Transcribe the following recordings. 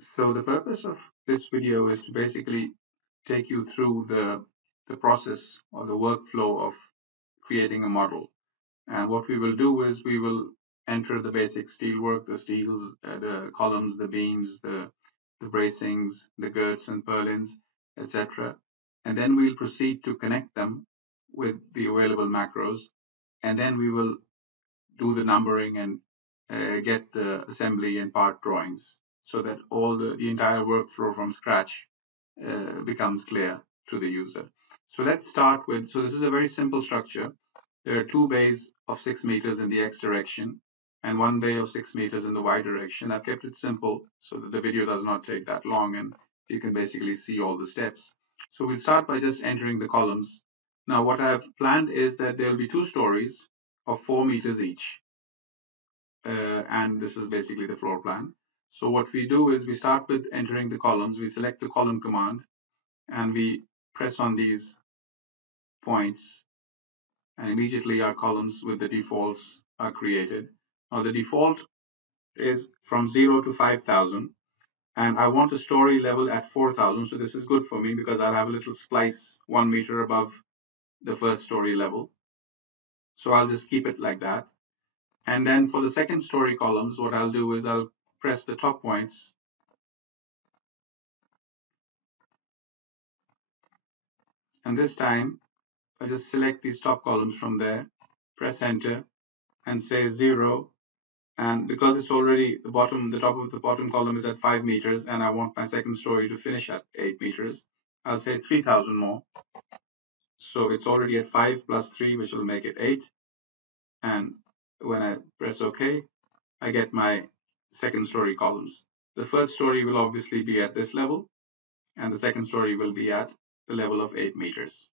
So the purpose of this video is to basically take you through the process or the workflow of creating a model. And what we will do is we will enter the basic steel work, the steels, the columns, the beams, the bracings, the girts and purlins, etc. And then we'll proceed to connect them with the available macros. And then we will do the numbering and get the assembly and part drawings so that all the entire workflow from scratch becomes clear to the user. So let's start with, so this is a very simple structure. There are two bays of 6 meters in the X direction and one bay of 6 meters in the Y direction. I've kept it simple so that the video does not take that long and you can basically see all the steps. So we'll start by just entering the columns. Now what I've planned is that there'll be two stories of 4 meters each. And this is basically the floor plan. So what we do is we start with entering the columns. We select the column command and we press on these points, and immediately our columns with the defaults are created. Now the default is from 0 to 5,000, and I want a story level at 4,000. So this is good for me because I'll have a little splice 1 meter above the first story level. So I'll just keep it like that. And then for the second story columns, what I'll do is I'll press the top points. And this time, I just select these top columns from there, press enter, and say 0. And because it's already the top of the bottom column is at 5 meters, and I want my second story to finish at 8 meters, I'll say 3,000 more. So it's already at 5 plus 3, which will make it 8. And when I press OK, I get my second story columns. The first story will obviously be at this level, and the second story will be at the level of 8 meters.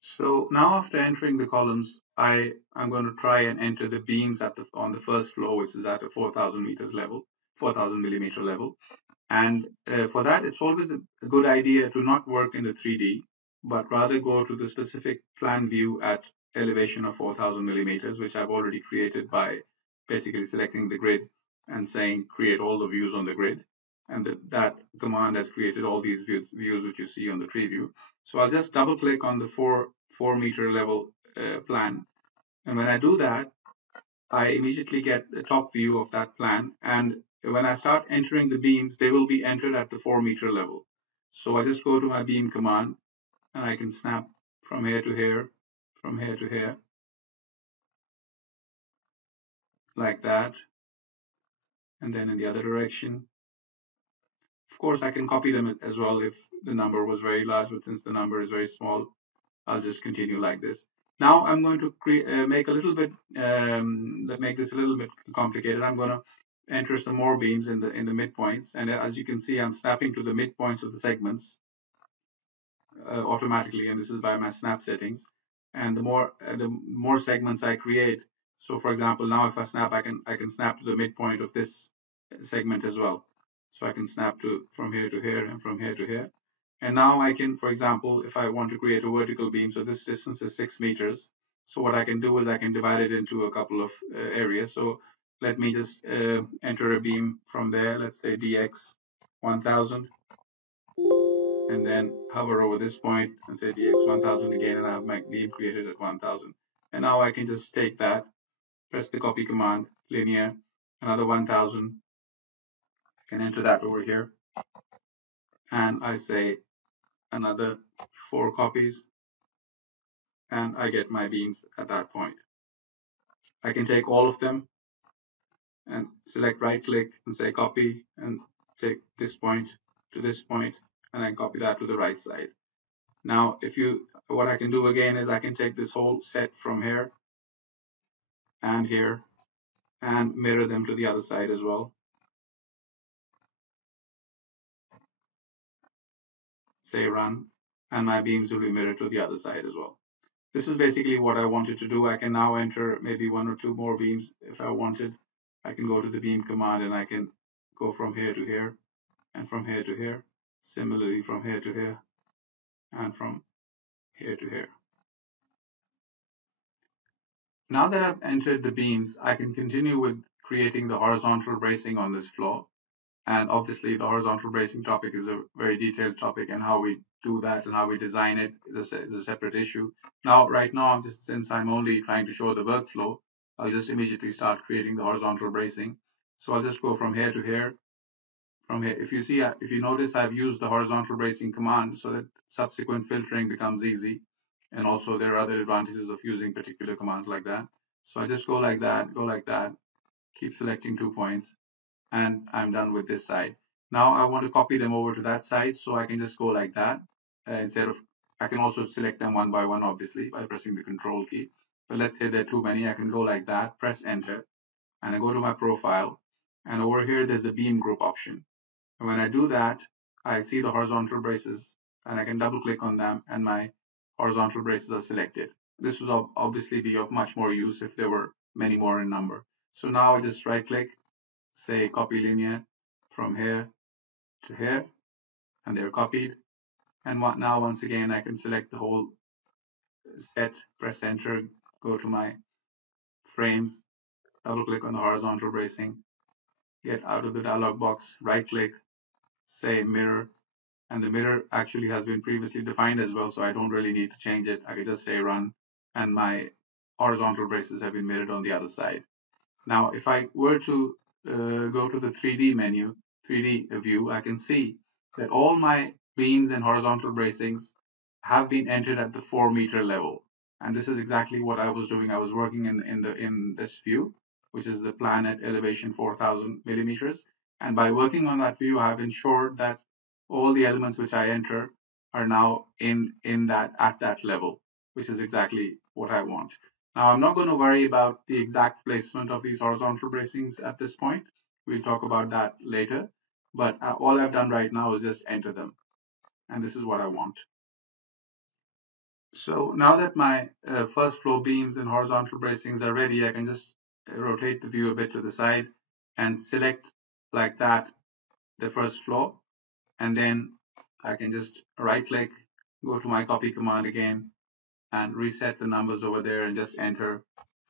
So now after entering the columns, I'm going to try and enter the beams on the first floor, which is at a 4,000 meters level, 4,000 millimeter level. And for that, it's always a good idea to not work in the 3D, but rather go to the specific plan view at elevation of 4,000 millimeters, which I've already created by basically selecting the grid and saying create all the views on the grid. And that command has created all these views which you see on the tree view. So I'll just double click on the 4 meter level plan. And when I do that, I immediately get the top view of that plan. And when I start entering the beams, they will be entered at the 4 meter level. So I just go to my beam command and I can snap from here to here, from here to here, like that. And then in the other direction. Of course, I can copy them as well if the number was very large, but since the number is very small, I'll just continue like this. Now I'm going to make this a little bit complicated. I'm going to enter some more beams in the midpoints, and as you can see, I'm snapping to the midpoints of the segments automatically, and this is by my snap settings. And the more segments I create, so for example, now if I snap, I can snap to the midpoint of this segment as well. So I can snap to from here to here and from here to here. And now I can, for example, if I want to create a vertical beam, so this distance is 6 meters. So what I can do is I can divide it into a couple of areas. So let me just enter a beam from there. Let's say DX 1000. And then hover over this point and say DX 1000 again, and I have my beam created at 1000. And now I can just take that, press the copy command, linear, another 1000. I can enter that over here. And I say another 4 copies, and I get my beams at that point. I can take all of them and select right click and say copy and take this point to this point, and I copy that to the right side. Now, what I can do again is I can take this whole set from here and here and mirror them to the other side as well. Say run, and my beams will be mirrored to the other side as well. This is basically what I wanted to do. I can now enter maybe 1 or 2 more beams if I wanted. I can go to the beam command and I can go from here to here and from here to here. Similarly from here to here and from here to here. Now that I've entered the beams, I can continue with creating the horizontal bracing on this floor. And obviously, the horizontal bracing topic is a very detailed topic, and how we do that and how we design it is a separate issue. Now, right now, since I'm only trying to show the workflow, I'll just immediately start creating the horizontal bracing. So I'll just go from here to here. From here, if you notice, I've used the horizontal bracing command so that subsequent filtering becomes easy. And also, there are other advantages of using particular commands like that. So I just go like that, keep selecting 2 points, and I'm done with this side. Now I want to copy them over to that side, so I can just go like that. Instead of, I can also select them one by one, obviously, by pressing the control key. But let's say there are too many, I can go like that, press enter, and I go to my profile. And over here, there's a beam group option. And when I do that, I see the horizontal braces, and I can double click on them, and my horizontal braces are selected. This would obviously be of much more use if there were many more in number. So now I just right click, say copy linear from here to here, and they're copied. And now once again, I can select the whole set, press enter, go to my frames, double click on the horizontal bracing, get out of the dialog box, right click, say mirror, and the mirror actually has been previously defined as well, so I don't really need to change it. I can just say run, and my horizontal braces have been mirrored on the other side. Now, if I were to go to the 3D menu, 3D view, I can see that all my beams and horizontal bracings have been entered at the 4-meter level. And this is exactly what I was doing. I was working in this view, which is the plan at elevation 4,000 millimeters. And by working on that view, I've ensured that all the elements which I enter are now in that at that level, which is exactly what I want. Now, I'm not going to worry about the exact placement of these horizontal bracings at this point. We'll talk about that later. But all I've done right now is just enter them. And this is what I want. So now that my first floor beams and horizontal bracings are ready, I can just rotate the view a bit to the side and select like that the first floor. And then I can just right click, go to my copy command again, and reset the numbers over there and just enter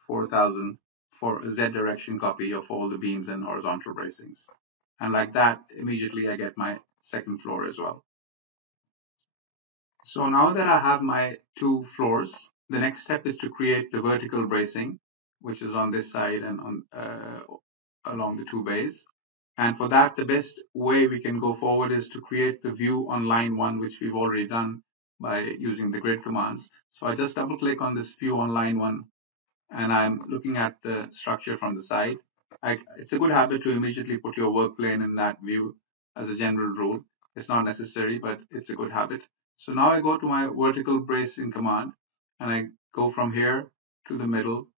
4,000 for a Z direction copy of all the beams and horizontal bracings. And like that, immediately I get my second floor as well. So now that I have my 2 floors, the next step is to create the vertical bracing, which is on this side and on along the 2 bays. And for that, the best way we can go forward is to create the view on line 1, which we've already done by using the grid commands. So I just double click on this view on line 1, and I'm looking at the structure from the side. It's a good habit to immediately put your work plane in that view as a general rule. It's not necessary, but it's a good habit. So now I go to my vertical bracing command, and I go from here to the middle,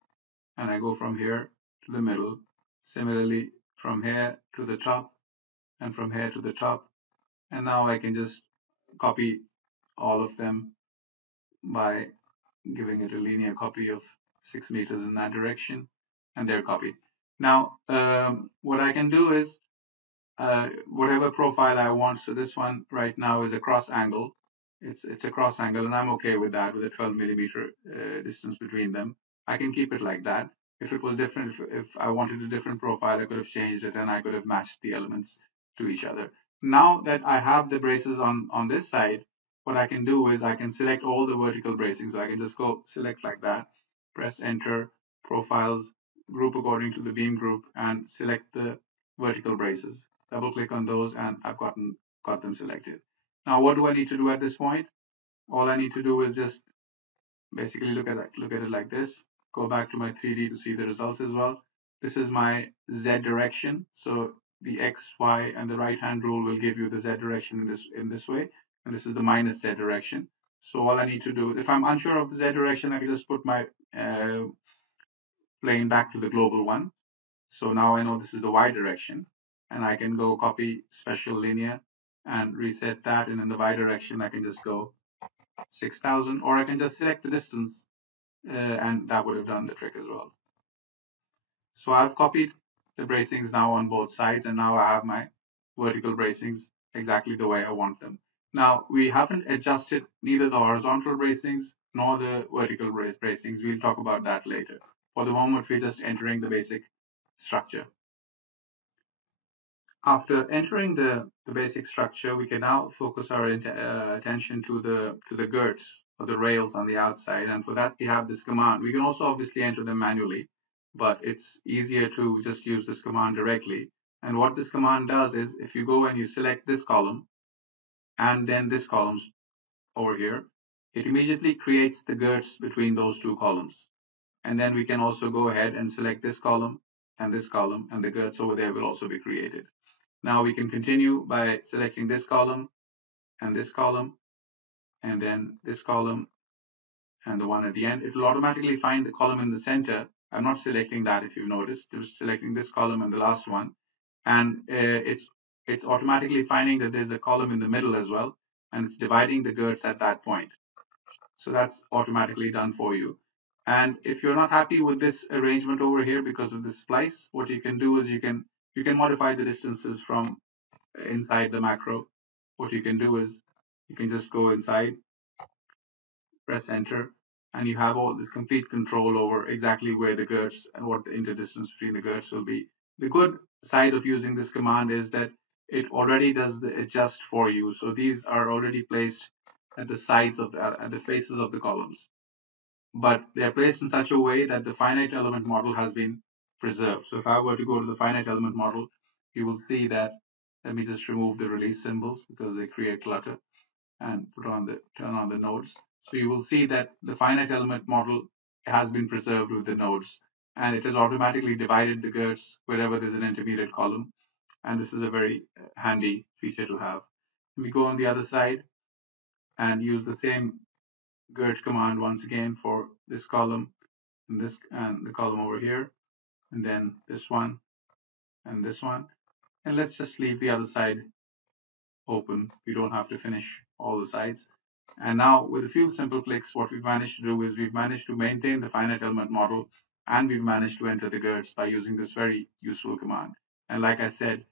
and I go from here to the middle. Similarly, from here to the top, and from here to the top. And now I can just copy all of them by giving it a linear copy of 6 meters in that direction, and they're copied. Now, what I can do is whatever profile I want. So this one right now is a cross angle. It's a cross angle, and I'm okay with that, with a 12 millimeter distance between them. I can keep it like that. If it was different, if I wanted a different profile, I could have changed it and I could have matched the elements to each other. Now that I have the braces on this side, what I can do is I can select all the vertical bracing. So I can just go select like that, press enter, profiles, group according to the beam group, and select the vertical braces. Double click on those, and I've got them selected. Now, what do I need to do at this point? All I need to do is just basically look at it like this. Go back to my 3D to see the results as well. This is my Z direction. So the X, Y, and the right hand rule will give you the Z direction in this way, and this is the minus Z direction. So all I need to do, if I'm unsure of the Z direction, I can just put my plane back to the global one. So now I know this is the Y direction, and I can go copy special linear and reset that. And in the Y direction, I can just go 6,000, or I can just select the distance, and that would have done the trick as well. So I've copied the bracings now on both sides, and now I have my vertical bracings exactly the way I want them. Now, we haven't adjusted neither the horizontal bracings nor the vertical bracings. We'll talk about that later. For the moment, we're just entering the basic structure. After entering the basic structure, we can now focus our attention to the girts or the rails on the outside. And for that, we have this command. We can also obviously enter them manually, but it's easier to just use this command directly. And what this command does is if you go and you select this column and then this column over here, it immediately creates the girts between those two columns. And then we can also go ahead and select this column, and the girts over there will also be created. Now we can continue by selecting this column, and then this column, and the one at the end. It will automatically find the column in the center. I'm not selecting that if you've noticed. Just selecting this column and the last one. And it's automatically finding that there's a column in the middle as well, and it's dividing the girts at that point. So that's automatically done for you. And if you're not happy with this arrangement over here because of this splice, what you can do is you can modify the distances from inside the macro. What you can do is you can just go inside, press enter, and you have all this complete control over exactly where the girts and what the interdistance between the girts will be. The good side of using this command is that it already does the adjust for you. So these are already placed at the sides of at the faces of the columns, but they are placed in such a way that the finite element model has been preserved. So if I were to go to the finite element model, you will see that, let me just remove the release symbols because they create clutter and turn on the nodes. So you will see that the finite element model has been preserved with the nodes, and it has automatically divided the girts wherever there's an intermediate column. And this is a very handy feature to have. We go on the other side and use the same girt command once again for this column and the column over here, and then this one and this one. And let's just leave the other side open. We don't have to finish all the sides. And now with a few simple clicks, what we've managed to do is we've managed to maintain the finite element model, and we've managed to enter the girts by using this very useful command. And like I said,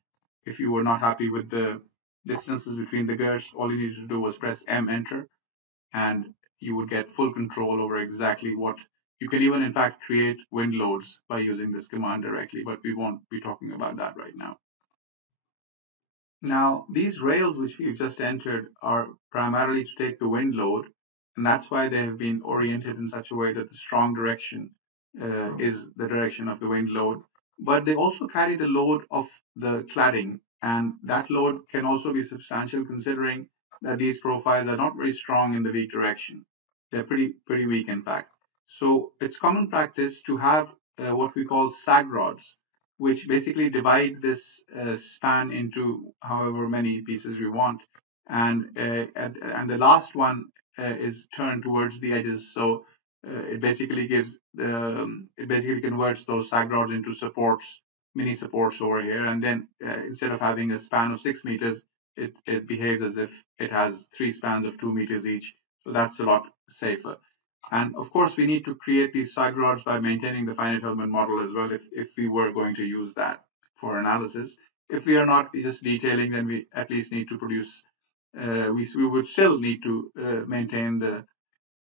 if you were not happy with the distances between the girts, all you needed to do was press M enter, and you would get full control over exactly what you can even in fact create wind loads by using this command directly, but we won't be talking about that right now. Now, these rails which we've just entered are primarily to take the wind load, and that's why they have been oriented in such a way that the strong direction is the direction of the wind load. But they also carry the load of the cladding, and that load can also be substantial considering that these profiles are not very strong in the weak direction. They're pretty weak, in fact. So it's common practice to have what we call sag rods, which basically divide this span into however many pieces we want, and the last one is turned towards the edges. So it basically it basically converts those sag rods into supports, mini supports over here, and then instead of having a span of 6 meters, it behaves as if it has 3 spans of 2 meters each. So that's a lot safer. And of course, we need to create these sag rods by maintaining the finite element model as well if we were going to use that for analysis. If we are not just detailing, then we at least need to produce, we would still need to maintain the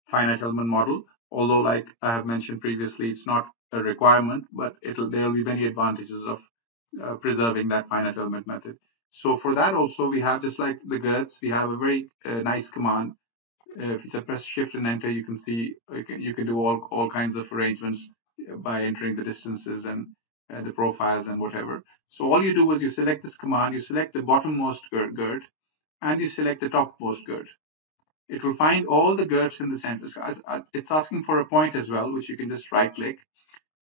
finite element model, although like I have mentioned previously, it's not a requirement, but there will be many advantages of preserving that finite element method. So for that also, we have, just like the Girds, we have a very nice command. If you press shift and enter, you can see you can do all kinds of arrangements by entering the distances and the profiles and whatever. So all you do is you select this command, you select the bottommost gird, and you select the topmost gird. It will find all the girds in the center. So it's asking for a point as well, which you can just right click.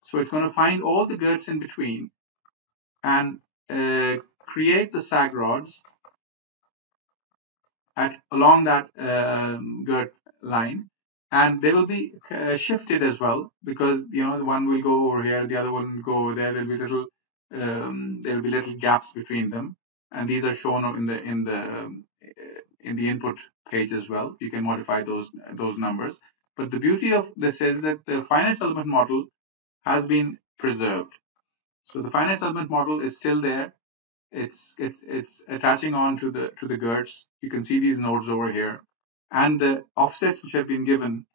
So it's going to find all the girds in between and create the sag rods along that gird line, and they will be shifted as well, because the one will go over here, the other one will go over there. There'll be little gaps between them, and these are shown in the input page as well. You can modify those numbers. But the beauty of this is that the finite element model has been preserved. So the finite element model is still there. It's attaching on to the girts. You can see these nodes over here, and the offsets which have been given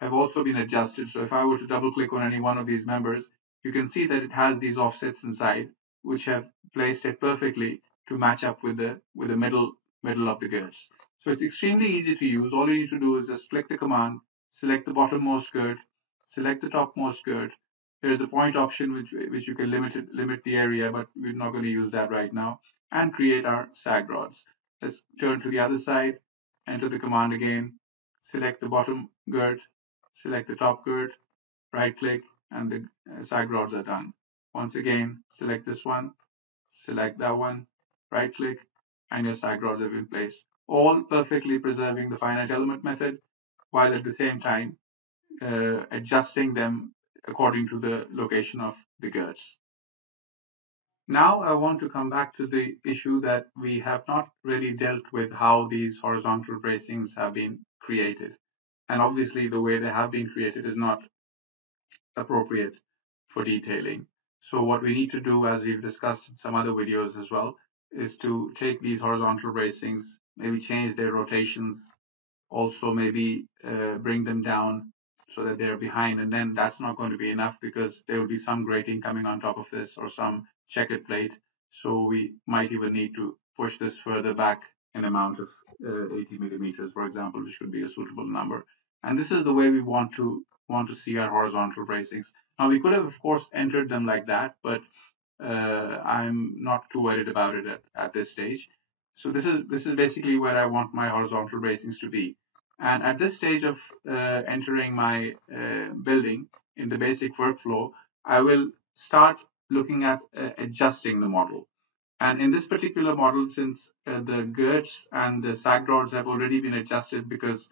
have also been adjusted. So if I were to double click on any one of these members, you can see that it has these offsets inside, which have placed it perfectly to match up with the middle of the girds. So it's extremely easy to use. All you need to do is just click the command, select the bottommost gird, select the topmost gird. There's a point option which you can limit the area, but we're not going to use that right now, and create our sag rods. Let's turn to the other side, enter the command again, select the bottom gird, select the top gird, right click, and the sag rods are done. Once again, select this one, select that one, right click, and your sag rods have been placed. All perfectly preserving the finite element method, while at the same time adjusting them according to the location of the girds. Now I want to come back to the issue that we have not really dealt with how these horizontal bracings have been created. And obviously the way they have been created is not appropriate for detailing. So what we need to do, as we've discussed in some other videos as well, is to take these horizontal bracings, maybe change their rotations, also maybe bring them down so that they're behind, and then that's not going to be enough because there will be some grating coming on top of this or some checkered plate. So we might even need to push this further back an amount of 80 millimeters, for example, which would be a suitable number. And this is the way we want to see our horizontal bracings. Now we could have, of course, entered them like that, but I'm not too worried about it at this stage. So this is basically where I want my horizontal bracings to be. And at this stage of entering my building in the basic workflow, I will start looking at adjusting the model. And in this particular model, since the girts and the sag rods have already been adjusted because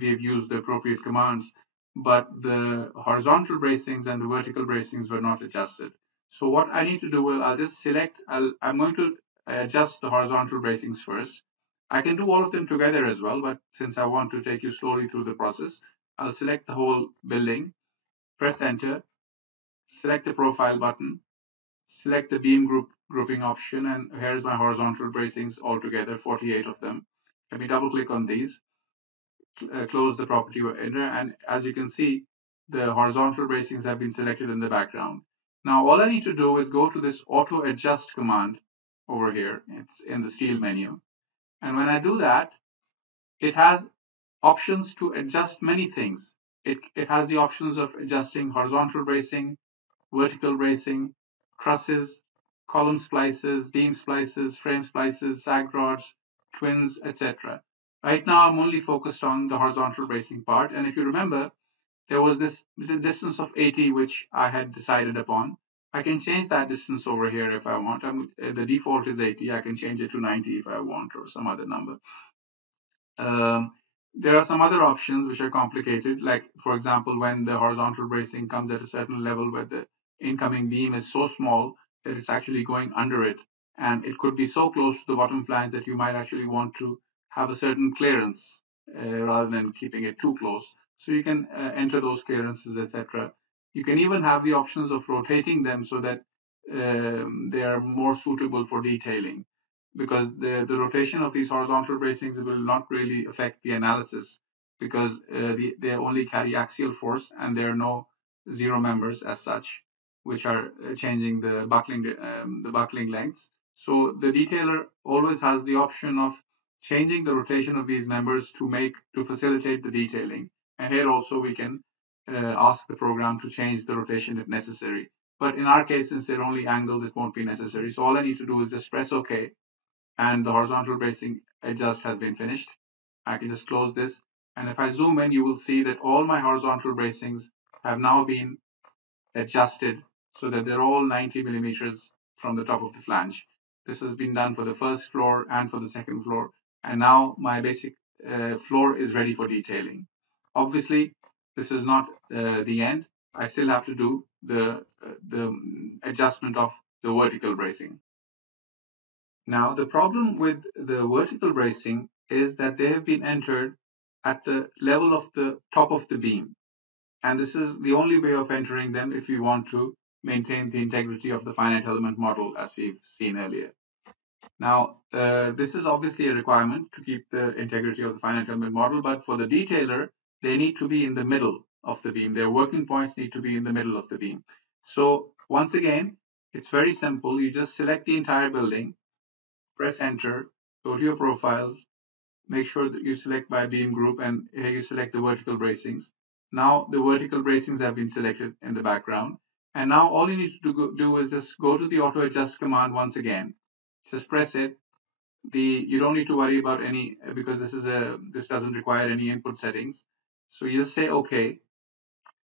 we've used the appropriate commands, but the horizontal bracings and the vertical bracings were not adjusted. So what I need to do is I'll just select, I'm going to adjust the horizontal bracings first. I can do all of them together as well, but since I want to take you slowly through the process, I'll select the whole building, press enter, select the profile button, select the beam grouping option, and here's my horizontal bracings altogether, 48 of them. Let me double click on these, close the property enter, and as you can see, the horizontal bracings have been selected in the background. Now all I need to do is go to this auto adjust command over here. It's in the steel menu. And when I do that, it has options to adjust many things. It has the options of adjusting horizontal bracing, vertical bracing, trusses, column splices, beam splices, frame splices, sag rods, twins, etc. Right now, I'm only focused on the horizontal bracing part. And if you remember, there was this distance of 80, which I had decided upon. I can change that distance over here if I want. The default is 80. I can change it to 90 if I want, or some other number. Um, there are some other options which are complicated, like, for example, when the horizontal bracing comes at a certain level where the incoming beam is so small that it's actually going under it, and it could be so close to the bottom flange that you might actually want to have a certain clearance rather than keeping it too close. So you can enter those clearances, etc. You can even have the options of rotating them so that they are more suitable for detailing, because the rotation of these horizontal bracings will not really affect the analysis, because they only carry axial force and there are no zero members as such, which are changing the buckling lengths. So the detailer always has the option of changing the rotation of these members to facilitate the detailing. And here also we can ask the program to change the rotation if necessary. But in our case, since they're only angles, it won't be necessary. So all I need to do is just press OK, and the horizontal bracing adjust has been finished. I can just close this. And if I zoom in, you will see that all my horizontal bracings have now been adjusted so that they're all 90 millimeters from the top of the flange. This has been done for the first floor and for the second floor. And now my basic floor is ready for detailing. Obviously, this is not the end. I still have to do the adjustment of the vertical bracing. Now, the problem with the vertical bracing is that they have been entered at the level of the top of the beam. And this is the only way of entering them if we want to maintain the integrity of the finite element model, as we've seen earlier. Now, this is obviously a requirement to keep the integrity of the finite element model, but for the detailer, they need to be in the middle of the beam. Their working points need to be in the middle of the beam. So once again, It's very simple. You just select the entire building, press enter, go to your profiles, make sure that you select by beam group, and here you select the vertical bracings. Now the vertical bracings have been selected in the background. And now all you need to do is just go to the auto adjust command once again. Just press it. You don't need to worry about any, because this doesn't require any input settings. So you just say okay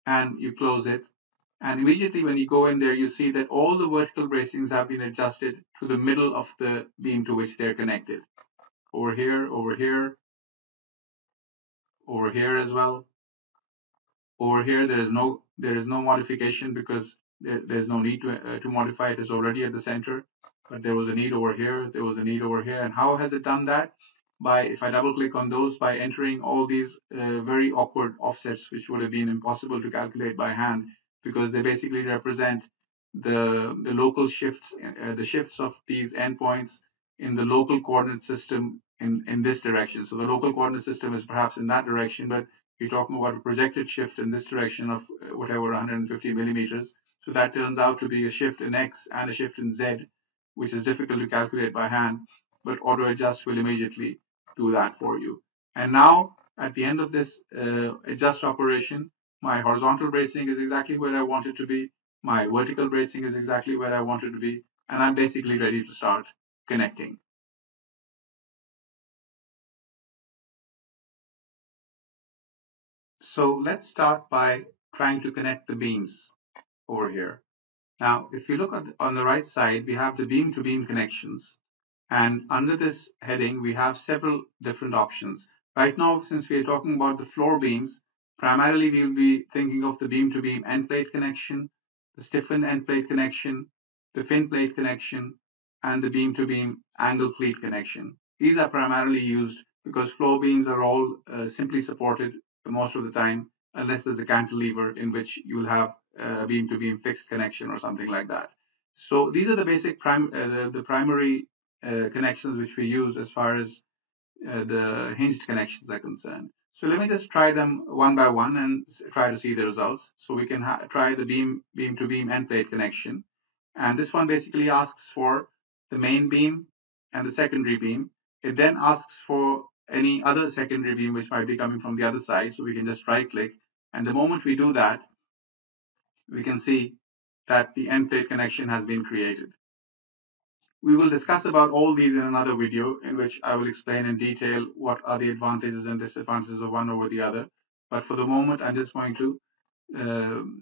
and you close it. And immediately when you go in there, you see that all the vertical bracings have been adjusted to the middle of the beam to which they're connected. Over here, over here, over here as well. Over here, there is no modification because there's no need to modify it. It's already at the center. But there was a need over here. There was a need over here. And how has it done that? If I double click on those, by entering all these very awkward offsets, which would have been impossible to calculate by hand, because they basically represent the local shifts, the shifts of these endpoints in the local coordinate system in this direction. So the local coordinate system is perhaps in that direction, but you're talking about a projected shift in this direction of whatever 150 millimeters. So that turns out to be a shift in X and a shift in Z, which is difficult to calculate by hand, but auto adjust will immediately do that for you. And now at the end of this adjust operation, my horizontal bracing is exactly where I want it to be. My vertical bracing is exactly where I want it to be. And I'm basically ready to start connecting. So let's start by trying to connect the beams over here. Now, if you look on the right side, we have the beam-to-beam connections. And under this heading, we have several different options. Right now, since we are talking about the floor beams, primarily we will be thinking of the beam-to-beam end plate connection, the stiffened end plate connection, the fin plate connection, and the beam-to-beam angle cleat connection. These are primarily used because floor beams are all simply supported most of the time, unless there's a cantilever in which you will have a beam-to-beam fixed connection or something like that. So these are the basic the primary connections which we use as far as the hinged connections are concerned. So let me just try them one by one and try to see the results. So we can try the beam to beam end plate connection. And this one basically asks for the main beam and the secondary beam. It then asks for any other secondary beam which might be coming from the other side. So we can just right click. And the moment we do that, we can see that the end plate connection has been created. We will discuss about all these in another video in which I will explain in detail what are the advantages and disadvantages of one over the other. But for the moment, I'm just going to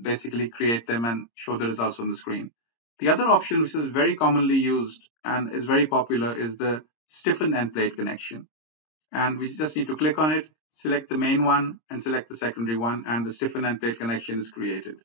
basically create them and show the results on the screen. The other option, which is very commonly used and is very popular, is the stiffened end plate connection. And we just need to click on it, select the main one, and select the secondary one, and the stiffened end plate connection is created.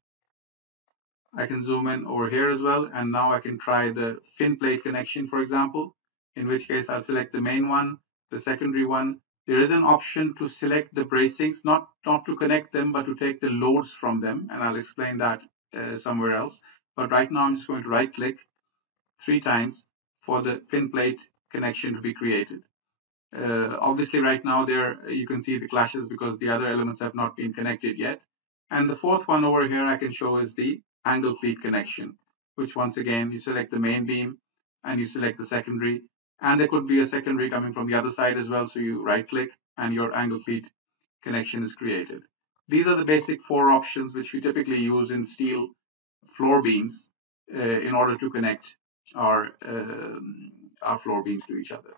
I can zoom in over here as well, and now I can try the fin plate connection, for example, in which case I'll select the main one, the secondary one. There is an option to select the bracings, not to connect them, but to take the loads from them, and I'll explain that somewhere else. But right now I'm just going to right click 3 times for the fin plate connection to be created. Obviously right now there you can see the clashes because the other elements have not been connected yet. And the fourth one over here I can show is the angle cleat connection, which once again you select the main beam and you select the secondary, and there could be a secondary coming from the other side as well, so you right click and your angle cleat connection is created. These are the basic 4 options which we typically use in steel floor beams in order to connect our floor beams to each other.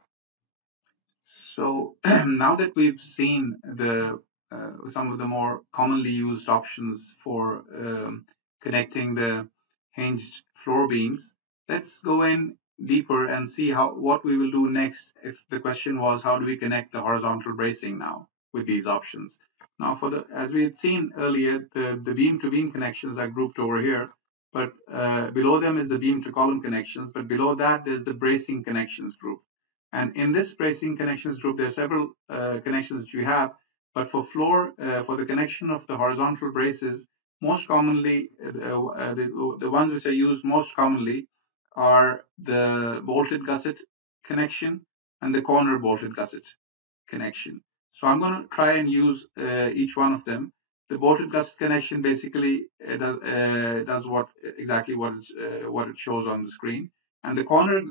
So now that we've seen some of the more commonly used options for connecting the hinged floor beams, let's go in deeper and see what we will do next. If the question was how do we connect the horizontal bracing now with these options. Now as we had seen earlier, the beam to beam connections are grouped over here, but below them is the beam to column connections, but below that there's the bracing connections group. And in this bracing connections group, there are several connections that you have. But for the connection of the horizontal braces, most commonly, the ones which are used most commonly are the bolted gusset connection and the corner bolted gusset connection. So I'm going to try and use each one of them. The bolted gusset connection basically does what it shows on the screen. And the corner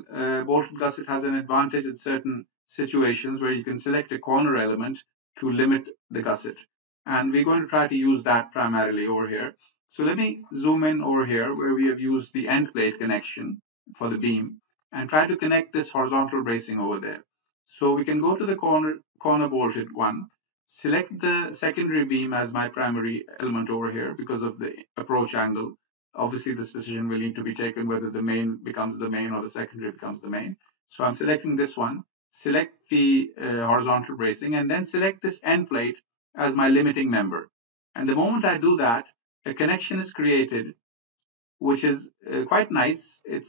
bolted gusset has an advantage in certain situations where you can select a corner element to limit the gusset. And we're going to try to use that primarily over here. So let me zoom in over here where we have used the end plate connection for the beam and try to connect this horizontal bracing over there. So we can go to the corner bolted one, select the secondary beam as my primary element over here because of the approach angle. Obviously, this decision will need to be taken whether the main becomes the main or the secondary becomes the main. So I'm selecting this one, select the horizontal bracing, and then select this end plate as my limiting member. And the moment I do that, a connection is created, which is quite nice. It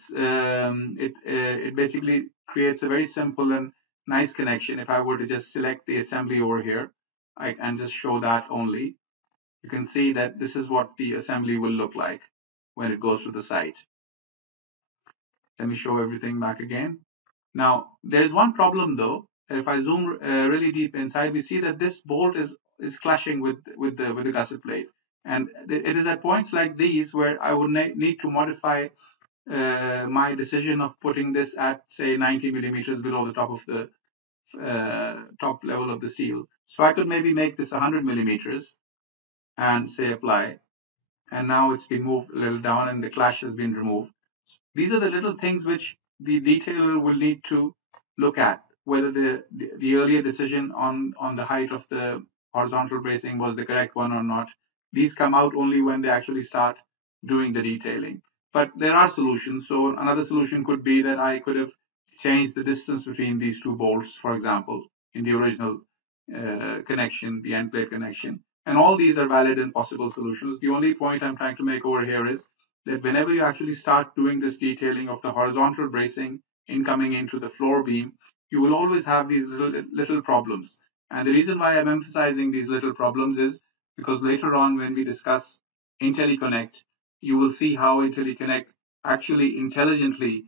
basically creates a very simple and nice connection. If I were to just select the assembly over here and just show that only, you can see that this is what the assembly will look like when it goes to the site. Let me show everything back again. Now, there's one problem though. If I zoom really deep inside, we see that this bolt is clashing with the gusset plate. And it is at points like these where I would need to modify my decision of putting this at, say, 90 millimeters below the top of the top level of the steel. So I could maybe make this 100 millimeters and say apply. And now it's been moved a little down and the clash has been removed. These are the little things which the detailer will need to look at, whether the earlier decision on the height of the horizontal bracing was the correct one or not. These come out only when they actually start doing the detailing. But there are solutions. So another solution could be that I could have changed the distance between these two bolts, for example, in the original connection, the end plate connection. And all these are valid and possible solutions. The only point I'm trying to make over here is that whenever you actually start doing this detailing of the horizontal bracing incoming into the floor beam, you will always have these little problems. And the reason why I'm emphasizing these little problems is because later on when we discuss IntelliConnect, you will see how IntelliConnect actually intelligently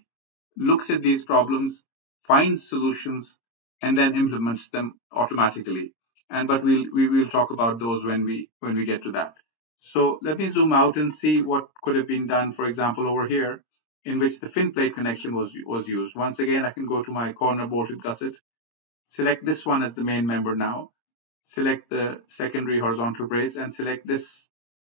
looks at these problems, finds solutions, and then implements them automatically. And but we will talk about those when we get to that. So let me zoom out and see what could have been done, for example, over here, in which the fin plate connection was used. Once again, I can go to my corner bolted gusset, select this one as the main member now, select the secondary horizontal brace, and select this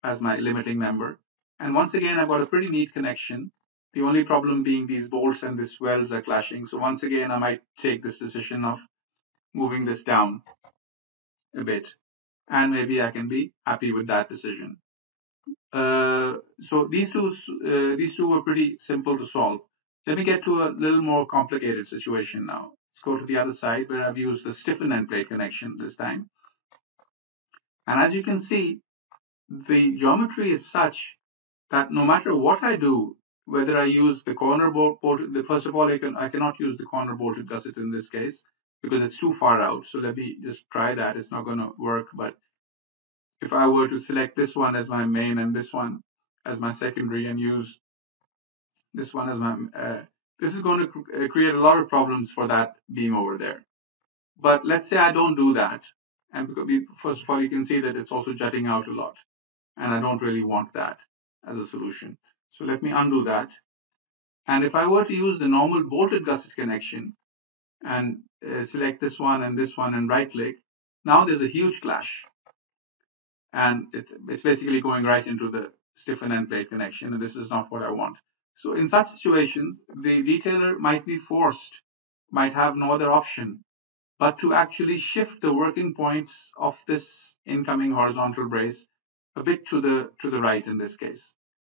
as my limiting member. And once again, I've got a pretty neat connection. The only problem being these bolts and these welds are clashing. So once again, I might take this decision of moving this down a bit. And maybe I can be happy with that decision. So these two were pretty simple to solve. Let me get to a little more complicated situation now. Let's go to the other side where I've used the stiffen end plate connection this time. And as you can see, the geometry is such that no matter what I do, whether I use the corner bolted, first of all, I cannot use the corner bolted gusset in this case because it's too far out. So let me just try that. It's not going to work. But if I were to select this one as my main and this one as my secondary and use this one as my, this is going to create a lot of problems for that beam over there. But let's say I don't do that. And because first of all, you can see that it's also jutting out a lot. And I don't really want that as a solution. So let me undo that. And if I were to use the normal bolted gusset connection and select this one and right click, now there's a huge clash. And it's basically going right into the stiffen end plate connection. And this is not what I want. So in such situations, the detailer might be forced, might have no other option, but to actually shift the working points of this incoming horizontal brace a bit to the right in this case,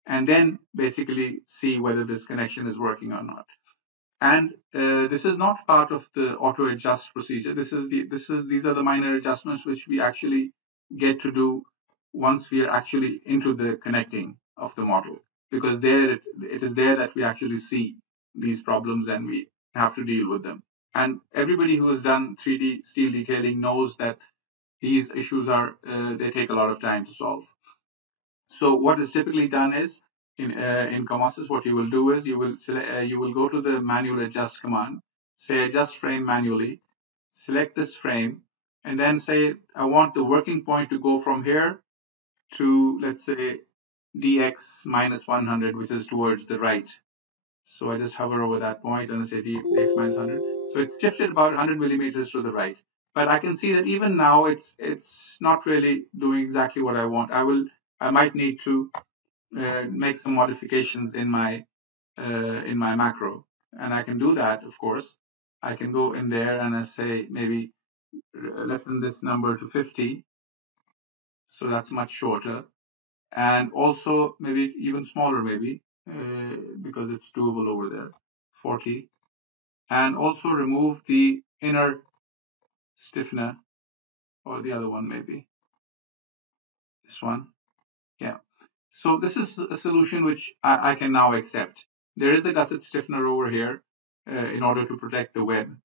and then basically see whether this connection is working or not. And this is not part of the auto adjust procedure. These are the minor adjustments which we actually get to do once we are actually into the connecting of the model, because there it is there that we actually see these problems and we have to deal with them. And everybody who has done 3D steel detailing knows that these issues are they take a lot of time to solve. So what is typically done is in Comosys, what you will do is you will go to the manual adjust command, say adjust frame manually, select this frame, and then say I want the working point to go from here to, let's say, dx minus 100, which is towards the right. So I just hover over that point and I say dx minus 100. So it's shifted about 100 millimeters to the right. But I can see that even now it's not really doing exactly what I want. I might need to make some modifications in my macro, and I can do that. Of course, I can go in there and I say maybe lessen this number to 50, so that's much shorter, and also maybe even smaller, maybe because it's doable over there, 40, and also remove the inner stiffener, or the other one, maybe this one. Yeah. So this is a solution which I can now accept. There is a gusset stiffener over here in order to protect the web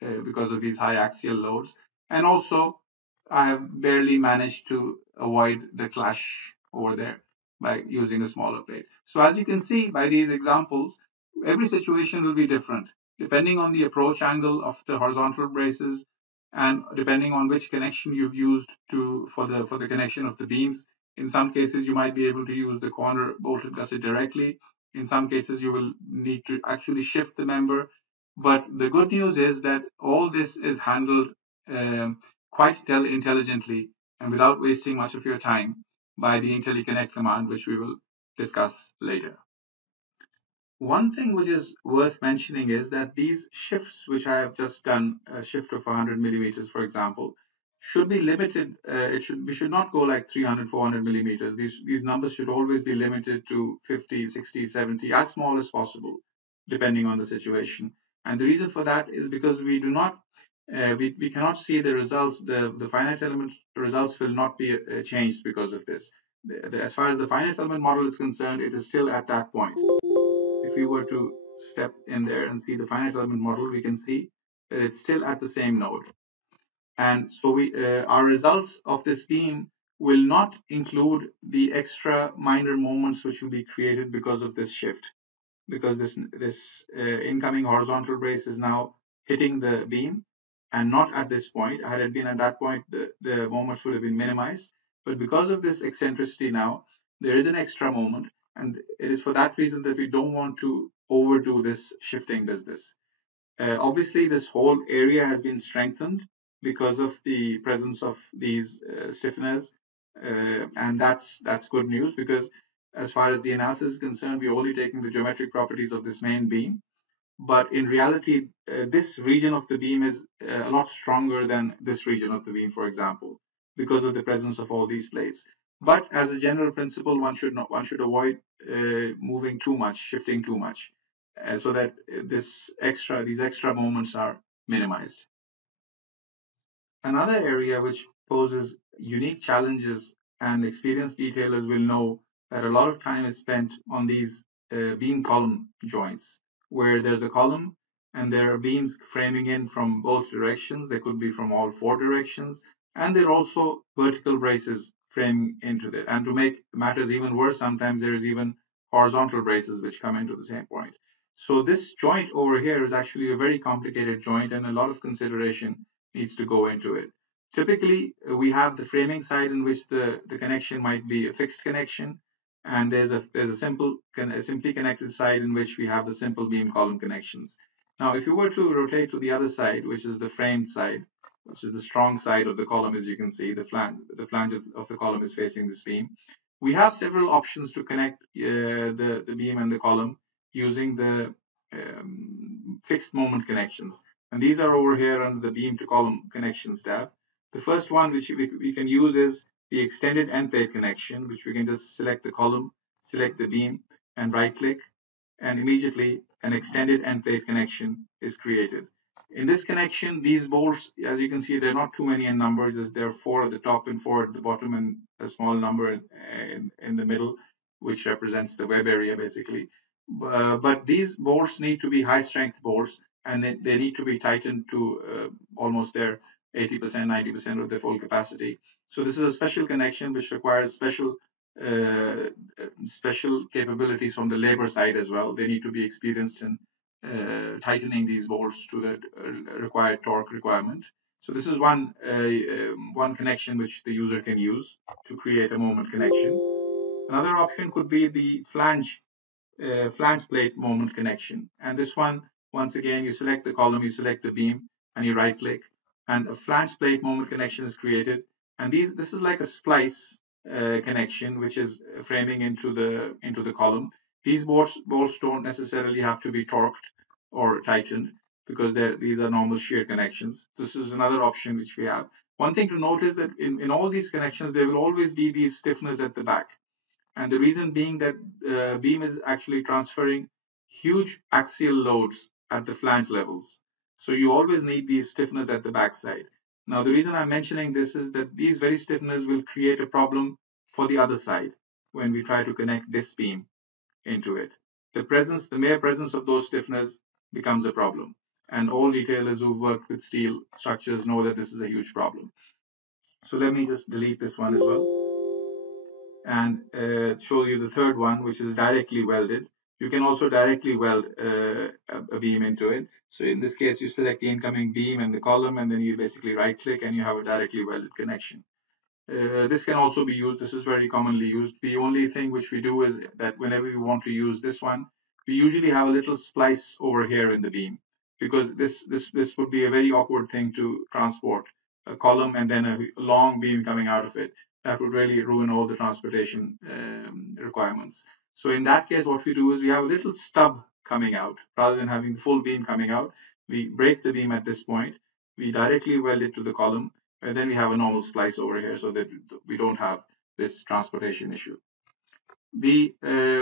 because of these high axial loads. And also, I have barely managed to avoid the clash over there by using a smaller plate. So as you can see by these examples, every situation will be different depending on the approach angle of the horizontal braces and depending on which connection you've used for the connection of the beams. In some cases, you might be able to use the corner bolted gusset directly. In some cases, you will need to actually shift the member. But the good news is that all this is handled quite intelligently and without wasting much of your time by the IntelliConnect command, which we will discuss later. One thing which is worth mentioning is that these shifts, which I have just done, a shift of 100 millimeters, for example, should be limited. We should not go like 300, 400 millimeters. These numbers should always be limited to 50, 60, 70, as small as possible, depending on the situation. And the reason for that is because we do not, we cannot see the results. The finite element results will not be changed because of this. As far as the finite element model is concerned, it is still at that point. If we were to step in there and see the finite element model, we can see that it's still at the same node. And so our results of this beam will not include the extra minor moments which will be created because of this shift, because this incoming horizontal brace is now hitting the beam and not at this point. Had it been at that point, the moments would have been minimized. But because of this eccentricity now, there is an extra moment. And it is for that reason that we don't want to overdo this shifting business. Obviously, this whole area has been strengthened because of the presence of these stiffeners. And that's good news, because as far as the analysis is concerned, we're only taking the geometric properties of this main beam. But in reality, this region of the beam is a lot stronger than this region of the beam, for example, because of the presence of all these plates. But as a general principle, one should avoid moving too much, shifting too much, so that these extra moments are minimized. Another area which poses unique challenges, and experienced detailers will know that a lot of time is spent on these beam column joints, where there's a column and there are beams framing in from both directions. They could be from all four directions, and there are also vertical braces framing into it. And to make matters even worse, sometimes there is even horizontal braces which come into the same point. So this joint over here is actually a very complicated joint, and a lot of consideration needs to go into it. Typically, we have the framing side in which the connection might be a fixed connection, and there's a simply connected side in which we have the simple beam column connections. Now, if you were to rotate to the other side, which is the framed side, which is the strong side of the column, as you can see, the flange of the column is facing this beam. We have several options to connect the beam and the column using the fixed moment connections. And these are over here under the beam to column connections tab. The first one which we can use is the extended end plate connection, which we can just select the column, select the beam, and right click, and immediately an extended end plate connection is created. In this connection, these bolts, as you can see, they're not too many in number. There are 4 at the top and 4 at the bottom, and a small number in the middle, which represents the web area basically. But these bolts need to be high strength bolts, and they need to be tightened to almost their 80%, 90% of their full capacity. So this is a special connection which requires special capabilities from the labor side as well. They need to be experienced in tightening these bolts to the required torque requirement. So this is one connection which the user can use to create a moment connection. Another option could be the flange plate moment connection. And this one, once again, you select the column, you select the beam, and you right click, and a flange plate moment connection is created. And this is like a splice connection, which is framing into the column. These bolts don't necessarily have to be torqued or tightened because these are normal shear connections. This is another option which we have. One thing to note is that in all these connections, there will always be these stiffeners at the back. And the reason being that beam is actually transferring huge axial loads at the flange levels. So you always need these stiffeners at the backside. Now, the reason I'm mentioning this is that these very stiffeners will create a problem for the other side when we try to connect this beam into it. The mere presence of those stiffeners becomes a problem. And all detailers who've worked with steel structures know that this is a huge problem. So let me just delete this one as well and show you the third one, which is directly welded. You can also directly weld a beam into it. So in this case, you select the incoming beam and the column, and then you basically right click and you have a directly welded connection. This can also be used. This is very commonly used. The only thing which we do is that whenever we want to use this one, we usually have a little splice over here in the beam, because this would be a very awkward thing to transport, a column and then a long beam coming out of it. That would really ruin all the transportation requirements. So in that case, what we do is we have a little stub coming out rather than having the full beam coming out. We break the beam at this point. We directly weld it to the column, and then we have a normal splice over here so that we don't have this transportation issue. The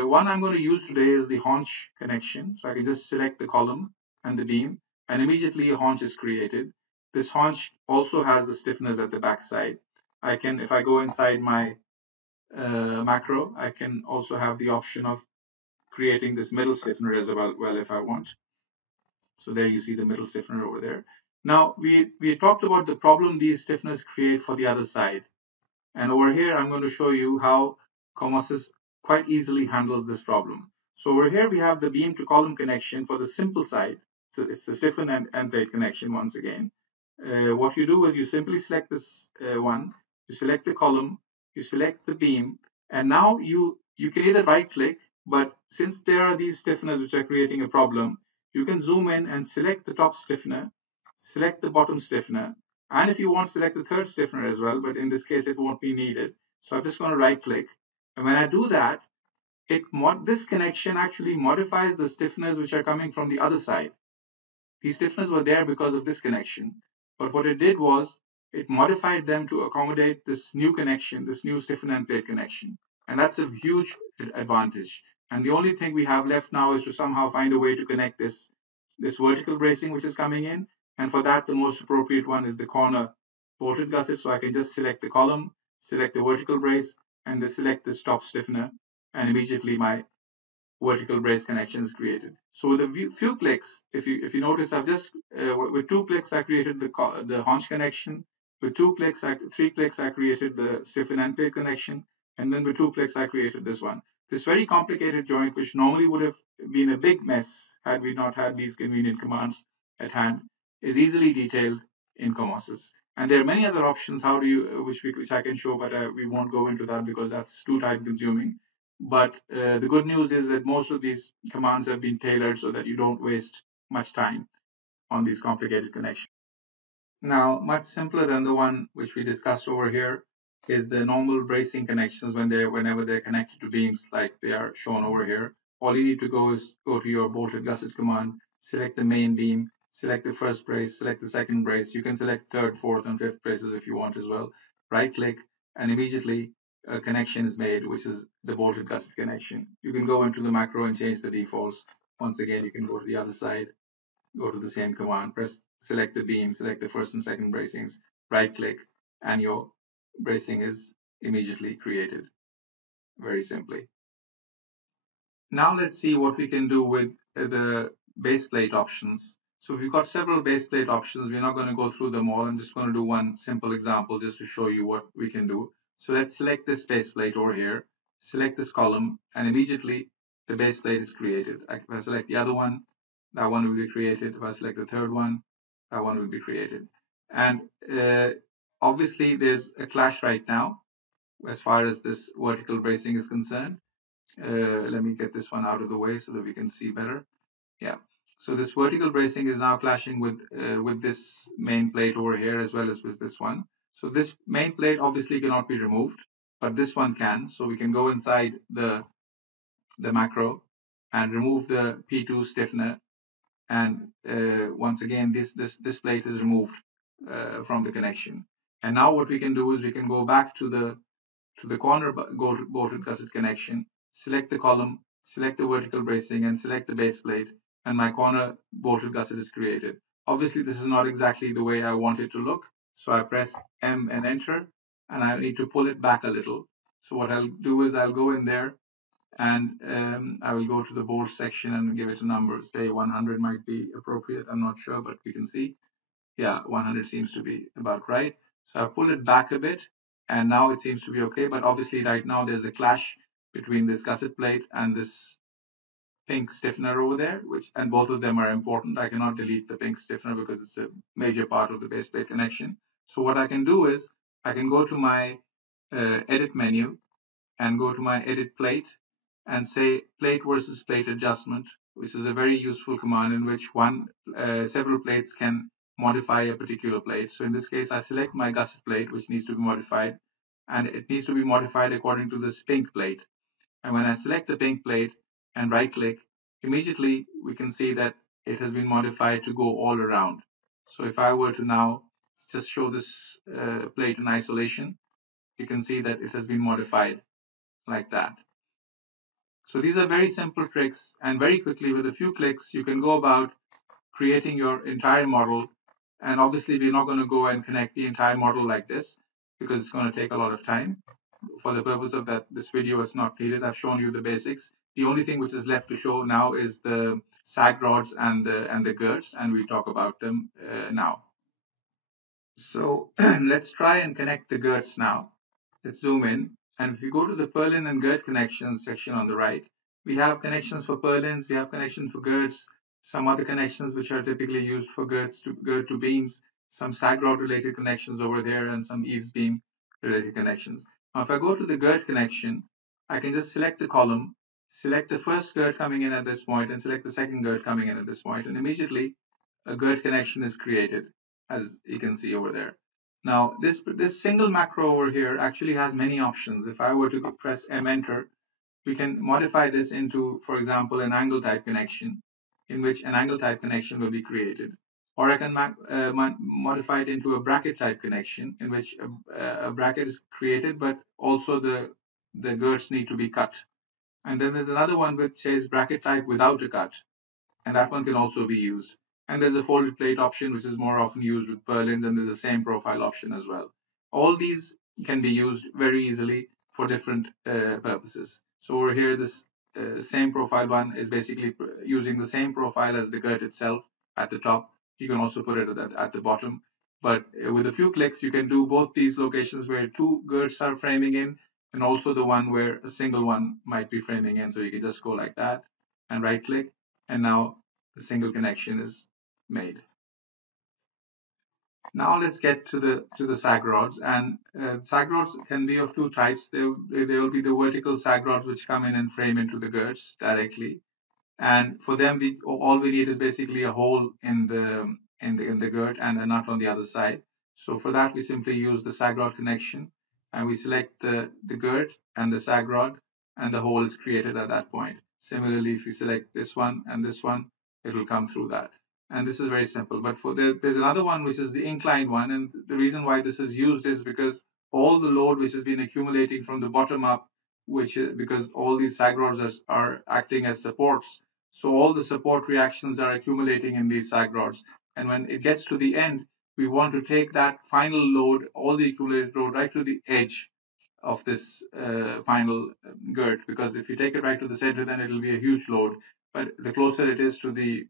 one I'm going to use today is the haunch connection. So I can just select the column and the beam, and immediately a haunch is created. This haunch also has the stiffeners at the back side. If I go inside my macro, I can also have the option of creating this middle stiffener as well if I want. So there you see the middle stiffener over there. Now we talked about the problem these stiffeners create for the other side. And over here, I'm going to show you how Comosys quite easily handles this problem. So over here, we have the beam to column connection for the simple side. So it's the stiffen and end plate connection once again. What you do is you simply select this one, you select the column, you select the beam, and now you can either right click, but since there are these stiffeners which are creating a problem, you can zoom in and select the top stiffener, select the bottom stiffener, and if you want, select the third stiffener as well, but in this case, it won't be needed. So I'm just going to right click. And when I do that, this connection actually modifies the stiffeners which are coming from the other side. These stiffeners were there because of this connection. But what it did was it modified them to accommodate this new connection, this new stiffen and plate connection. And that's a huge advantage. And the only thing we have left now is to somehow find a way to connect this vertical bracing which is coming in. And for that, the most appropriate one is the corner bolted gusset. So I can just select the column, select the vertical brace, and then select the top stiffener. And immediately my vertical brace connection is created. So with a few clicks, if you notice, I've just with 2 clicks I created the haunch connection. With 3 clicks I created the stiffen end plate connection, and then with 2 clicks I created this one. This very complicated joint, which normally would have been a big mess had we not had these convenient commands at hand, is easily detailed in Comosys. And there are many other options how do you which I can show, but we won't go into that because that's too time consuming. But the good news is that most of these commands have been tailored so that you don't waste much time on these complicated connections. Now, much simpler than the one which we discussed over here is the normal bracing connections whenever they're connected to beams like they are shown over here. All you need to go is go to your bolted gusset command, select the main beam, select the first brace, select the second brace. You can select third, fourth, and fifth braces if you want as well. Right click, and immediately a connection is made, which is the bolted gusset connection. You can go into the macro and change the defaults. Once again, you can go to the other side, go to the same command, select the beam, select the first and second bracings, right click, and your bracing is immediately created very simply. Now let's see what we can do with the base plate options. So we've got several base plate options. We're not going to go through them all. I'm just going to do one simple example just to show you what we can do. So let's select this base plate over here, select this column, and immediately the base plate is created. If I select the other one, that one will be created. If I select the third one, that one will be created. And obviously there's a clash right now as far as this vertical bracing is concerned. Let me get this one out of the way so that we can see better. Yeah. So this vertical bracing is now clashing with this main plate over here as well as with this one. So this main plate obviously cannot be removed, but this one can. So we can go inside the macro and remove the P2 stiffener. And once again, this plate is removed from the connection. And now what we can do is we can go back to the corner bolted gusset connection, select the column, select the vertical bracing, and select the base plate, and my corner bolted gusset is created. Obviously, this is not exactly the way I want it to look, so I press M and enter, and I need to pull it back a little. So what I'll do is I'll go in there, and I will go to the bolt section and give it a number. Say 100 might be appropriate, I'm not sure, but we can see. Yeah, 100 seems to be about right. So I pull it back a bit, and now it seems to be okay. But obviously right now there's a clash between this gusset plate and this pink stiffener over there, and both of them are important. I cannot delete the pink stiffener because it's a major part of the base plate connection. So what I can do is I can go to my edit menu and go to my edit plate and say plate versus plate adjustment, which is a very useful command in which several plates can modify a particular plate. So in this case, I select my gusset plate, which needs to be modified, and it needs to be modified according to this pink plate. And when I select the pink plate and right click, immediately we can see that it has been modified to go all around. So if I were to now just show this plate in isolation, you can see that it has been modified like that. So these are very simple tricks, and very quickly with a few clicks you can go about creating your entire model. And obviously we're not going to go and connect the entire model like this because it's going to take a lot of time. For the purpose of that, this video is not needed. I've shown you the basics. The only thing which is left to show now is the sag rods and the girds, and we'll talk about them now. So let's try and connect the girds now. Let's zoom in. And if you go to the purlin and gird connections section on the right, we have connections for purlins, we have connections for girds, some other connections which are typically used for gird to beams, some sag rod related connections over there, and some eaves beam related connections. Now, if I go to the gird connection, I can just select the column, select the first gird coming in at this point, and select the second gird coming in at this point, and immediately a gird connection is created, as you can see over there. Now, this single macro over here actually has many options. If I were to press M enter, we can modify this into, for example, an angle type connection, in which an angle type connection will be created. Or I can modify it into a bracket type connection, in which a bracket is created, but also the girds need to be cut. And then there's another one which says bracket type without a cut, and that one can also be used. And there's a folded plate option, which is more often used with purlins, and there's the same profile option as well. All these can be used very easily for different purposes. So over here, this same profile one is basically using the same profile as the gird itself at the top. You can also put it at the bottom. But with a few clicks, you can do both these locations where two girds are framing in, and also the one where a single one might be framing in. So you can just go like that and right click, and now the single connection is made. Now let's get to the sag rods, and sag rods can be of two types. There will be the vertical sag rods which come in and frame into the girds directly, and for them all we need is basically a hole in the gird and a nut on the other side. So for that we simply use the sag rod connection, and we select the gird and the sag rod, and the hole is created at that point. Similarly, if we select this one and this one, it will come through that. And this is very simple. But there's another one which is the inclined one, and the reason why this is used is because all the load which has been accumulating from the bottom up, which is because all these sag rods are acting as supports, so all the support reactions are accumulating in these sag rods. And when it gets to the end, we want to take that final load, all the accumulated load, right to the edge of this final gird, because if you take it right to the center, then it will be a huge load. But the closer it is to the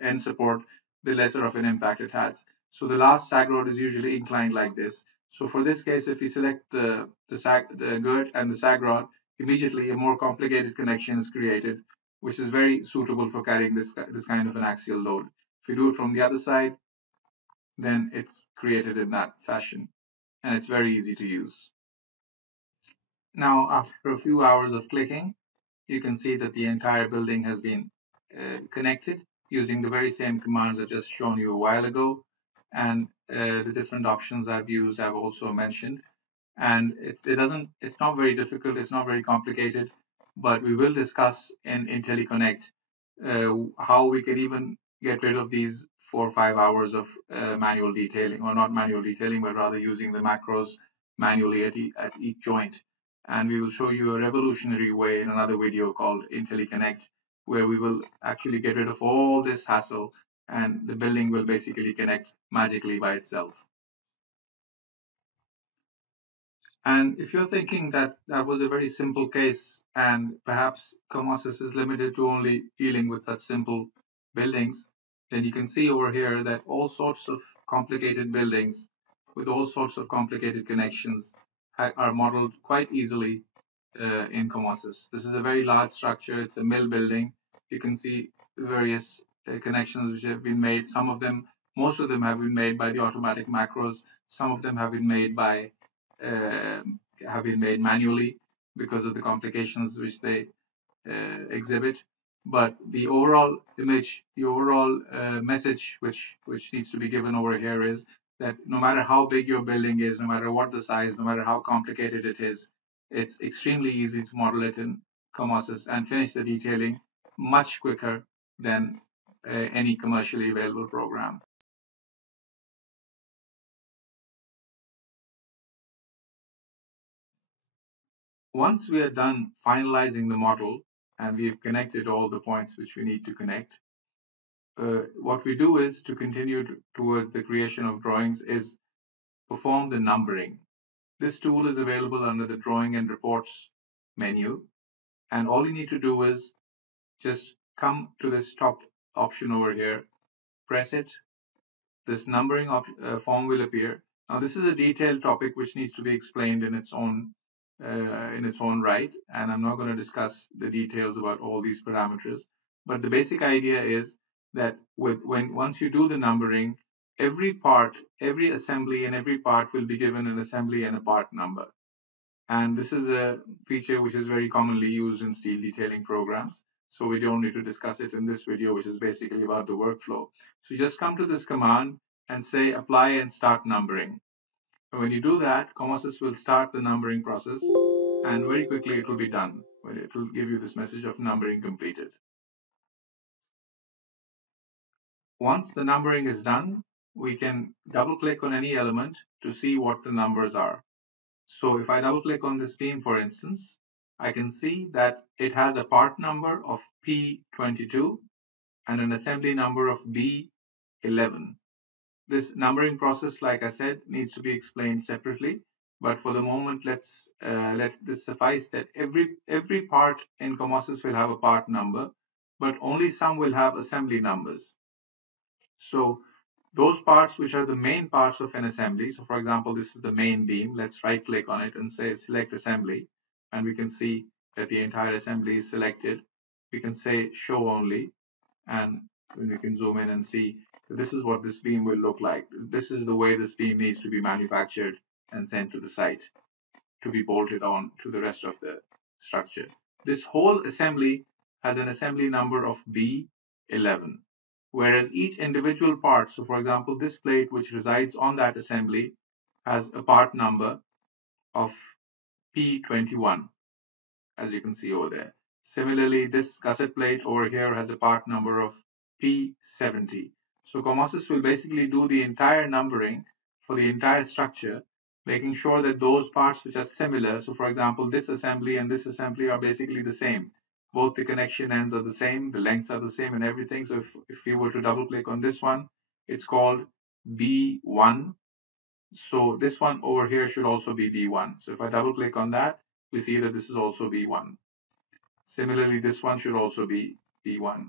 end support, the lesser of an impact it has. So the last sag rod is usually inclined like this. So for this case, if we select the gird and the sag rod, immediately a more complicated connection is created, which is very suitable for carrying this kind of an axial load. If you do it from the other side, then it's created in that fashion, and it's very easy to use. Now, after a few hours of clicking, you can see that the entire building has been connected using the very same commands I just shown you a while ago, and the different options I've used I've also mentioned. And it's not very difficult, it's not very complicated, but we will discuss in IntelliConnect how we can even get rid of these 4 or 5 hours of manual detailing, or not manual detailing, but rather using the macros manually at each joint. And we will show you a revolutionary way in another video called IntelliConnect, where we will actually get rid of all this hassle and the building will basically connect magically by itself. And if you're thinking that that was a very simple case and perhaps Comosys is limited to only dealing with such simple buildings, then you can see over here that all sorts of complicated buildings with all sorts of complicated connections are modeled quite easily in Comosys. This is a very large structure. It's a mill building. You can see various connections which have been made. Some of them, most of them have been made by the automatic macros. Some of them uh, have been made manually because of the complications which they exhibit. But the overall image, the overall message which needs to be given over here is that no matter how big your building is, no matter what the size, no matter how complicated it is, it's extremely easy to model it in Comosys and finish the detailing much quicker than any commercially available program. Once we are done finalizing the model and we've connected all the points which we need to connect, what we do is to continue towards the creation of drawings is perform the numbering. This tool is available under the Drawing and Reports menu, and all you need to do is just come to this top option over here, press it, this numbering form will appear. Now, this is a detailed topic which needs to be explained in its own right, and I'm not going to discuss the details about all these parameters. But the basic idea is that once you do the numbering, every part, every assembly, and every part will be given an assembly and a part number. And this is a feature which is very commonly used in steel detailing programs. So we don't need to discuss it in this video, which is basically about the workflow. So just come to this command and say apply and start numbering. And when you do that, Comosys will start the numbering process and very quickly it will be done. It will give you this message of numbering completed. Once the numbering is done, we can double click on any element to see what the numbers are. So if I double click on this beam, for instance, I can see that it has a part number of P22 and an assembly number of B11. This numbering process, like I said, needs to be explained separately. But for the moment, let this suffice that every part in Comosys will have a part number, but only some will have assembly numbers. So those parts which are the main parts of an assembly. So for example, this is the main beam. Let's right click on it and say select assembly. And we can see that the entire assembly is selected. We can say show only. And then we can zoom in and see this is what this beam will look like. This is the way this beam needs to be manufactured and sent to the site to be bolted on to the rest of the structure. This whole assembly has an assembly number of B11, whereas each individual part, so for example, this plate which resides on that assembly has a part number of P21, as you can see over there. Similarly, this gusset plate over here has a part number of P70. So Comosys will basically do the entire numbering for the entire structure, making sure that those parts which are similar, so for example, this assembly and this assembly are basically the same. Both the connection ends are the same, the lengths are the same and everything. So if we were to double click on this one, it's called B1. So this one over here should also be B1. So if I double click on that, we see that this is also B1. Similarly, this one should also be B1.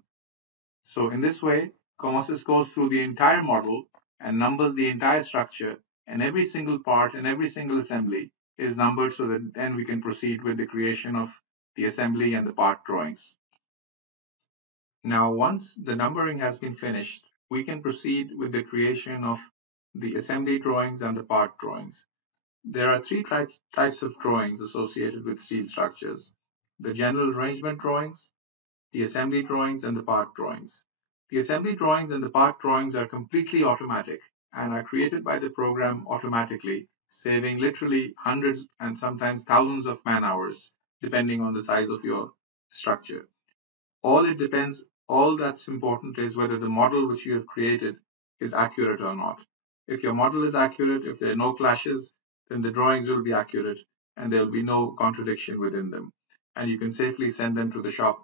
So in this way, Comosys goes through the entire model and numbers the entire structure, and every single part and every single assembly is numbered so that then we can proceed with the creation of the assembly and the part drawings. Now, once the numbering has been finished, we can proceed with the creation of the assembly drawings and the part drawings. There are three types of drawings associated with steel structures: the general arrangement drawings, the assembly drawings, and the part drawings. The assembly drawings and the part drawings are completely automatic and are created by the program automatically, saving literally hundreds and sometimes thousands of man hours, depending on the size of your structure. All that's important is whether the model which you have created is accurate or not. If your model is accurate, if there are no clashes, then the drawings will be accurate and there will be no contradiction within them. And you can safely send them to the shop,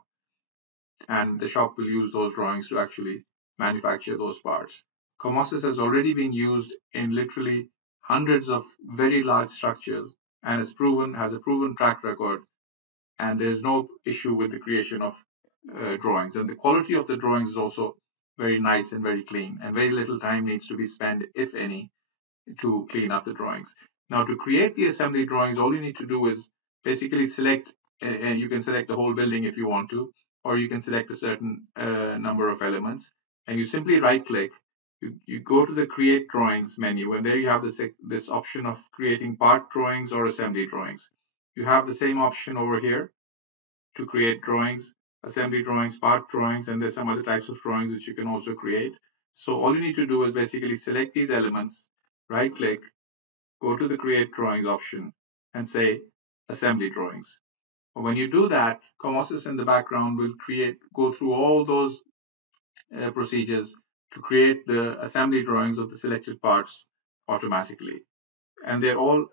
and the shop will use those drawings to actually manufacture those parts. Comosys has already been used in literally hundreds of very large structures and has a proven track record, and there's no issue with the creation of drawings. And the quality of the drawings is also very nice and very clean, and very little time needs to be spent, if any, to clean up the drawings. Now, to create the assembly drawings, all you need to do is basically select, and you can select the whole building if you want to, or you can select a certain number of elements, and you simply right click. You go to the create drawings menu, and there you have this option of creating part drawings or assembly drawings. You have the same option over here to create drawings, assembly drawings, part drawings, and there's some other types of drawings which you can also create. So all you need to do is basically select these elements, right click, go to the create drawings option, and say assembly drawings. When you do that, Comosys in the background will go through all those procedures to create the assembly drawings of the selected parts automatically. And they're all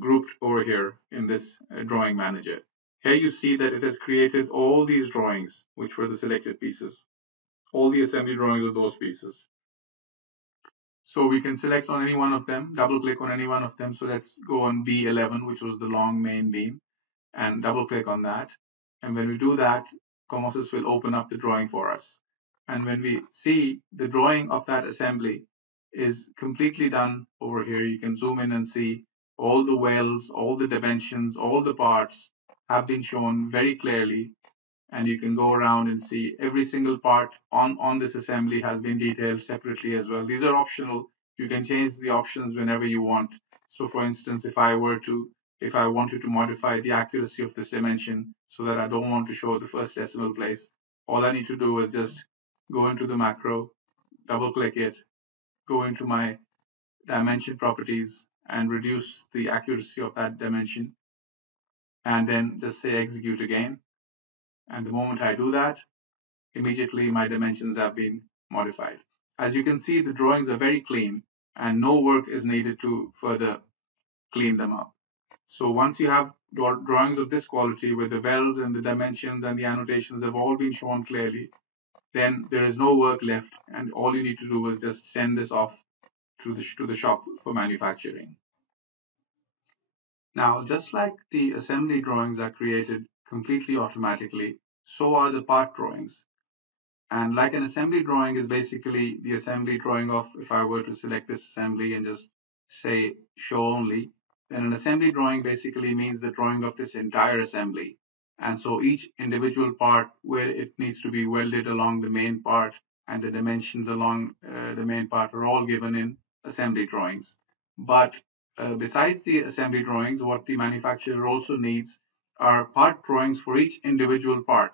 grouped over here in this drawing manager. Here you see that it has created all these drawings, which were the selected pieces, all the assembly drawings of those pieces. So we can select on any one of them, double click on any one of them. So let's go on B11, which was the long main beam, and double click on that. And when we do that, Comosys will open up the drawing for us. And when we see the drawing of that assembly is completely done over here, you can zoom in and see all the wells, all the dimensions, all the parts have been shown very clearly, and you can go around and see every single part on this assembly has been detailed separately as well. These are optional. You can change the options whenever you want. So for instance, if I wanted to modify the accuracy of this dimension so that I don't want to show the first decimal place, all I need to do is just go into the macro, double click it, go into my dimension properties and reduce the accuracy of that dimension, and then just say execute again. And the moment I do that, immediately my dimensions have been modified. As you can see, the drawings are very clean and no work is needed to further clean them up. So once you have drawings of this quality with the wells and the dimensions and the annotations have all been shown clearly, then there is no work left, and all you need to do is just send this off to the shop for manufacturing. Now, just like the assembly drawings are created completely automatically, so are the part drawings. And like an assembly drawing is basically the assembly drawing of, if I were to select this assembly and just say show only, then an assembly drawing basically means the drawing of this entire assembly. And so each individual part where it needs to be welded along the main part and the dimensions along the main part are all given in assembly drawings. But besides the assembly drawings, what the manufacturer also needs are part drawings for each individual part.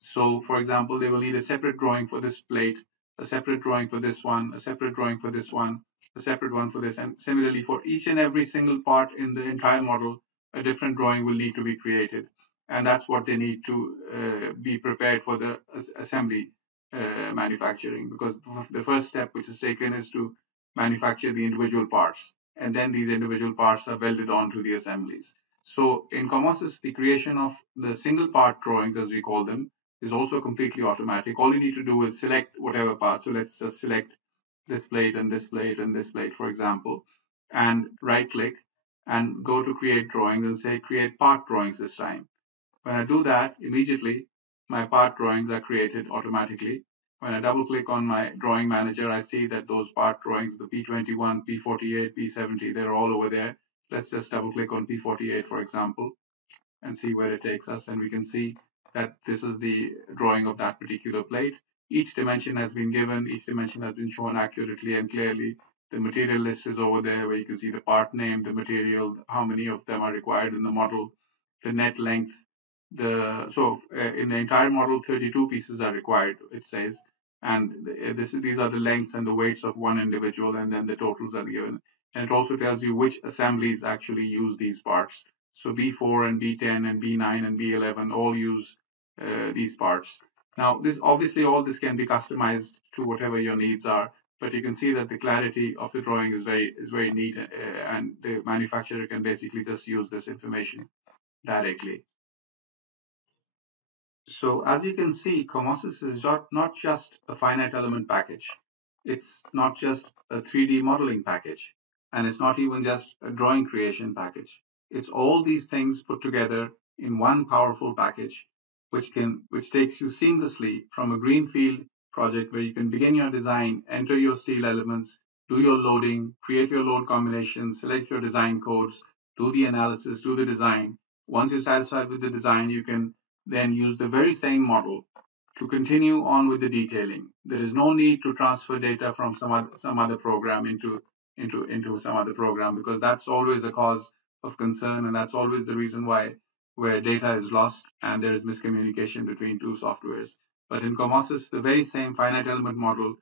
So for example, they will need a separate drawing for this plate, a separate drawing for this one, a separate drawing for this one, a separate one for this. And similarly, for each and every single part in the entire model, a different drawing will need to be created. And that's what they need to be prepared for the assembly manufacturing, because the first step which is taken is to manufacture the individual parts. And then these individual parts are welded onto the assemblies. So in Comosys, the creation of the single part drawings, as we call them, is also completely automatic. All you need to do is select whatever part. So let's just select this plate and this plate and this plate, for example, and right click and go to create drawings and say create part drawings this time. When I do that, immediately my part drawings are created automatically. When I double click on my drawing manager, I see that those part drawings, the P21, P48, P70, they're all over there. Let's just double click on P48, for example, and see where it takes us. And we can see that this is the drawing of that particular plate. each dimension has been given, each dimension has been shown accurately and clearly. The material list is over there where you can see the part name, the material, how many of them are required in the model, the net length. In the entire model, 32 pieces are required, it says, and these are the lengths and the weights of one individual, and then the totals are given. And it also tells you which assemblies actually use these parts. So B4 and B10 and B9 and B11 all use these parts. Now, this obviously all this can be customized to whatever your needs are, but you can see that the clarity of the drawing is very neat, and the manufacturer can basically just use this information directly. So as you can see, Comosys is not just a finite element package. It's not just a 3D modeling package, and it's not even just a drawing creation package. It's all these things put together in one powerful package, which takes you seamlessly from a greenfield project where you can begin your design, enter your steel elements, do your loading, create your load combinations, select your design codes, do the analysis, do the design. Once you're satisfied with the design, you can then use the very same model to continue on with the detailing. There is no need to transfer data from some other program into some other program, because that's always a cause of concern, and that's always the reason why where data is lost and there is miscommunication between two softwares. But in Comosys, the very same finite element model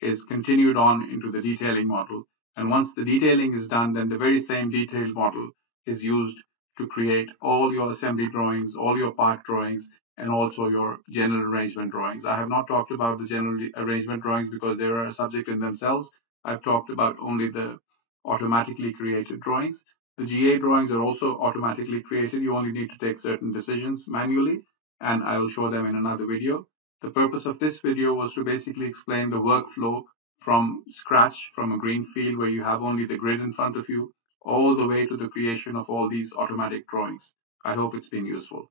is continued on into the detailing model. And once the detailing is done, then the very same detailed model is used to create all your assembly drawings, all your part drawings, and also your general arrangement drawings. I have not talked about the general arrangement drawings because they are a subject in themselves. I've talked about only the automatically created drawings. The GA drawings are also automatically created. You only need to take certain decisions manually, and I will show them in another video. The purpose of this video was to basically explain the workflow from scratch, from a green field where you have only the grid in front of you, all the way to the creation of all these automatic drawings. I hope it's been useful.